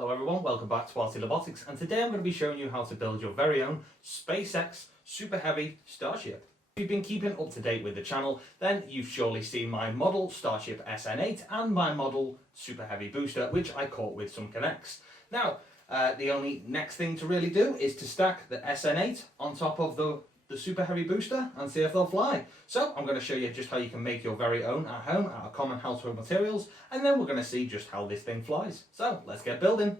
Hello everyone, welcome back to SpaceX Robotics, and today I'm going to be showing you how to build your very own SpaceX Super Heavy Starship. If you've been keeping up to date with the channel, then you've surely seen my model Starship SN8 and my model Super Heavy Booster, which I caught with some connects. Now, the only next thing to really do is to stack the SN8 on top of the Super Heavy Booster and see if they'll fly. So I'm going to show you just how you can make your very own at home out of common household materials, and then we're going to see just how this thing flies. So let's get building.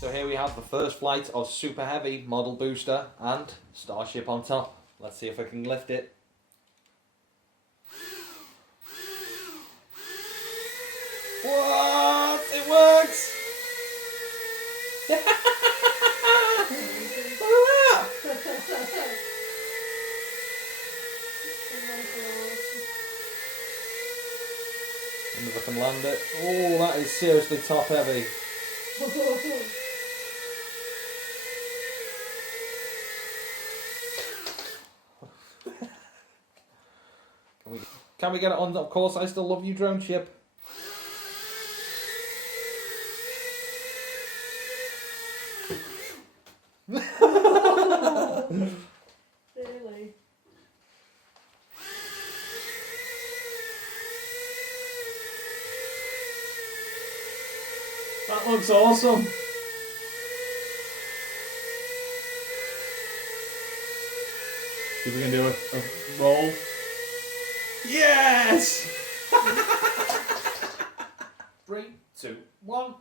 So here we have the first flight of Super Heavy model booster and Starship on top. Let's see if I can lift it. What? It works! Wonder if I can land it. Oh, that is seriously top heavy. Can we get it on? Of course, I still love you, drone ship. Really? That looks awesome. See if we can do a roll. Yes! 3, 2, 1.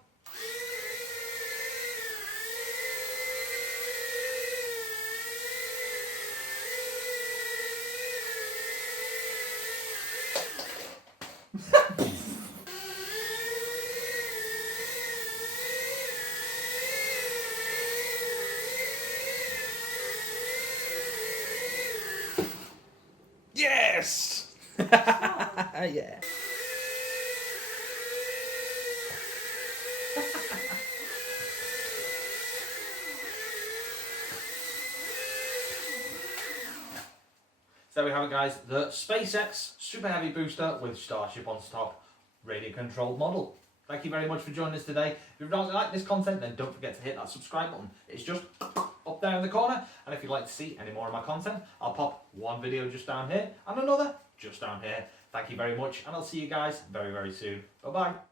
Yes! Yeah. So there we have it, guys, the SpaceX Super Heavy Booster with Starship on top, radio controlled model. Thank you very much for joining us today. If you really like this content, then don't forget to hit that subscribe button. It's just up there in the corner. And if you'd like to see any more of my content, I'll pop one video just down here and another just down here. Thank you very much, and I'll see you guys very, very soon. Bye-bye.